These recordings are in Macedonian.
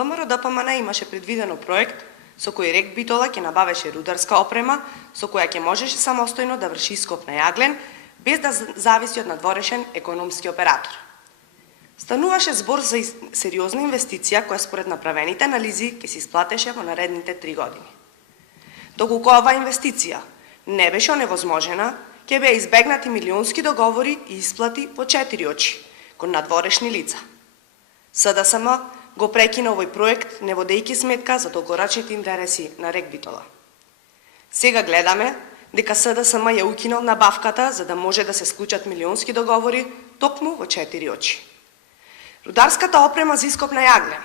ВМРО-ДПМН имаше предвидено проект со кој РЕК Битола ќе набавеше рударска опрема со која ќе можеше самостојно да врши ископ на јаглен без да зависи од надворешен економски оператор. Стануваше збор за сериозна инвестиција која според направените анализи ќе се исплатеше во наредните 3 години. Доколку оваа инвестиција не беше оневозможена, ќе беа избегнати милионски договори и исплати во 4 очи кон надворешни лица. СДСМ го прекина овој проект не водејќи сметка за долгорачните интереси на РЕК Битола. Сега гледаме дека СДСМ ја укинал набавката за да може да се склучат милионски договори токму во 4 очи. Рударската опрема за ископ на јаглен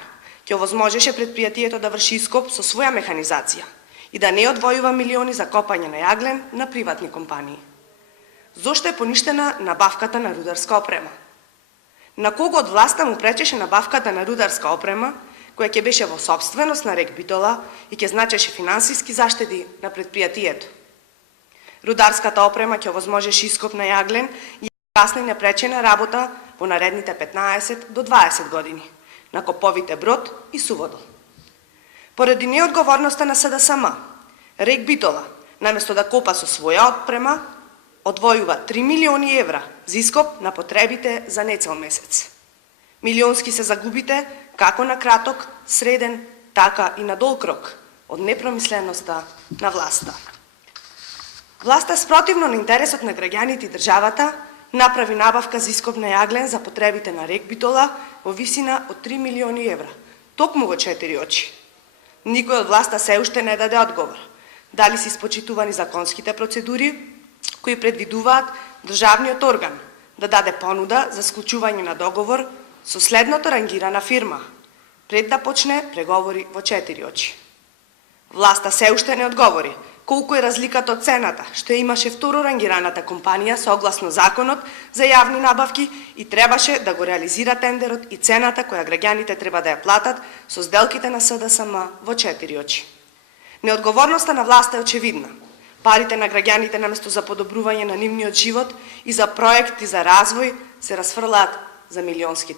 ќе овозможеше предпријатието да врши ископ со своја механизација и да не одвојува милиони за копање на јаглен на приватни компании. Зошто е поништена набавката на рударска опрема? На кого од власта му пречеше набавката на рударска опрема, која ќе беше во сопственост на РЕК Битола и ќе значеше финансиски заштеди на предпријатието? Рударската опрема ќе овозможеше ископ на јаглен и јасна и непречена работа во наредните 15 до 20 години на коповите Брод и Суводол. Поради неодговорноста на СДСМ, РЕК Битола, наместо да копа со своја опрема, одвојува 3 милиони евра за ископ на потребите за нецел месец. Милионски се загубите како на краток, среден, така и на долг рок од непромисленоста на власта. Власта спротивно на интересот на граѓаните и државата направи набавка за ископ на јаглен за потребите на РЕК Битола во висина од 3 милиони евра, токму во 4 очи. Никој од власта се уште не даде одговор. Дали се испочитувани законските процедури кои предвидуваат државниот орган да даде понуда за склучување на договор со следното рангирана фирма, пред да почне преговори во 4 очи. Власта се уште не одговори колку е разликата од цената што имаше второ рангираната компанија согласно законот за јавни набавки и требаше да го реализира тендерот и цената која граѓаните треба да ја платат со сделките на СДСМ во 4 очи. Неодговорноста на власта е очевидна. Парите на граѓаните наместо за подобрување на нивниот живот и за проекти за развој се расфрлаат за милионски